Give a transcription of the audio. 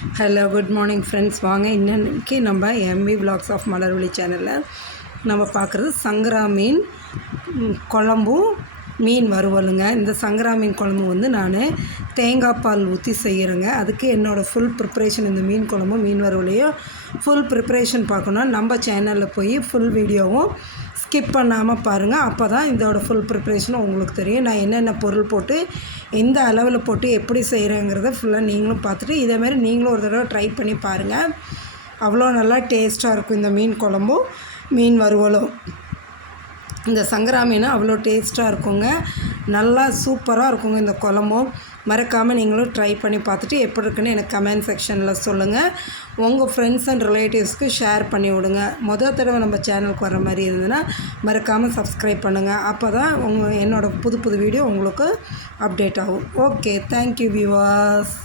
Hello good morning friends. வாங்க இன்னைக்கு நம்ம எம்வி விலாக்ஸ் ஆஃப் மலர்விழி சேனலில் நம்ம பார்க்குறது சங்கரா மீன் குழம்பும் மீன் வறுவலுங்க. இந்த சங்கரா மீன் குழம்பு வந்து நான் தேங்காய் பால் ஊற்றி செய்கிறேங்க. அதுக்கு என்னோடய ஃபுல் ப்ரிப்ரேஷன், இந்த மீன் குழம்பும் மீன் வறுவலையும் ஃபுல் ப்ரிப்ரேஷன் பார்க்கணும். நம்ம சேனலில் போய் ஃபுல் வீடியோவும் ஸ்கிப் பண்ணாமல் பாருங்கள். அப்போ தான் இதோட ஃபுல் ப்ரிப்ரேஷனும் உங்களுக்கு தெரியும். நான் என்னென்ன பொருள் போட்டு எந்த அளவில் போட்டு எப்படி செய்கிறேங்கிறத ஃபுல்லாக நீங்களும் பார்த்துட்டு இதேமாதிரி நீங்களும் ஒரு தடவை ட்ரை பண்ணி பாருங்கள். அவ்வளோ நல்லா டேஸ்ட்டாக இருக்கும் இந்த மீன் குழம்பும் மீன் வறுவலும். இந்த சங்கரா மீன் அவ்வளோ டேஸ்ட்டாக இருக்குங்க, நல்லா சூப்பராக இருக்குங்க இந்த குழம்பும். மறக்காமல் நீங்களும் ட்ரை பண்ணி பார்த்துட்டு எப்படி இருக்குன்னு எனக்கு கமெண்ட் செக்ஷனில் சொல்லுங்கள். உங்கள் ஃப்ரெண்ட்ஸ் அண்ட் ரிலேட்டிவ்ஸ்க்கு ஷேர் பண்ணி விடுங்க. தடவை நம்ம சேனலுக்கு வர மாதிரி இருந்ததுன்னா மறக்காமல் சப்ஸ்கிரைப் பண்ணுங்கள். அப்போ தான் என்னோடய புது வீடியோ உங்களுக்கு அப்டேட் ஆகும். Okay, thank you viewers.